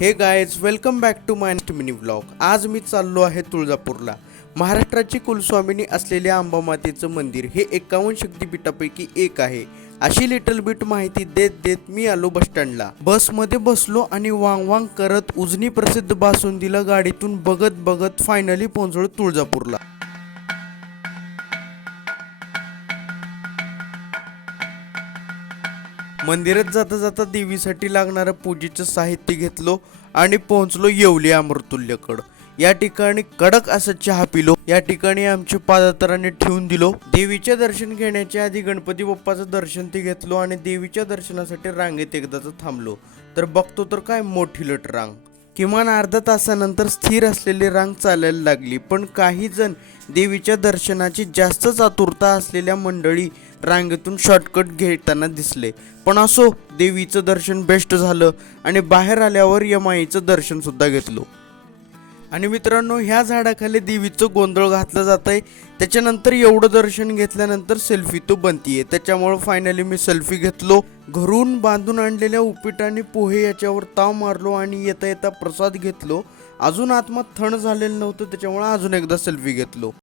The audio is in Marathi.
हे guys welcome back to my mini vlog. आज मी चाललो आहे तुळजापूरला। महाराष्ट्राची कुलस्वामिनी असलेल्या अंबामातेचं मंदिर हे 51 शक्तिपीठापैकी एक आहे अशी लिटल बिट माहिती देत मी आलो बस स्टँडला। बसमध्ये बसलो आणि वांग वांग करत उजनी प्रसिद्ध बासुंदीला गाडीतून बघत बघत फायनली पोहोचलो तुळजापूरला। मंदिरात जाता जाता देवीसाठी लागणारं पूजेचं साहित्य घेतलो आणि पोहोचलो येवली अमृतुल्यकडं। या ठिकाणी कडक असं चहा पिलो। या ठिकाणी आमचे पादत्राणे ठेवून दिलो। देवीचे दर्शन घेण्याच्या आधी गणपती बाप्पाचं दर्शन ते घेतलो आणि देवीच्या दर्शनासाठी रांगेत एकदाच थांबलो तर बघतो तर काय मोठी लट रांग। किमान अर्धा तासानंतर स्थिर असलेली रांग चालायला लागली, पण काही जण देवीच्या दर्शनाची जास्तच आतुरता असलेल्या मंडळी रांगेतून शॉर्टकट घेताना दिसले। पण असो, देवीचं दर्शन बेस्ट झालं आणि बाहेर आल्यावर या माईचं दर्शन सुद्धा घेतलो। आणि मित्रांनो, ह्या झाडाखाली देवीचं गोंधळ घातलं जात आहे। त्याच्यानंतर एवढं दर्शन घेतल्यानंतर सेल्फी तो बनतीये, त्याच्यामुळे फायनली मी सेल्फी घेतलो। घरून बांधून आणलेल्या उपीट आणि पोहे याच्यावर ताव मारलो आणि येता येता प्रसाद घेतलो। अजून आत्मा थंड झालेलं नव्हतं, त्याच्यामुळे अजून एकदा सेल्फी घेतलो।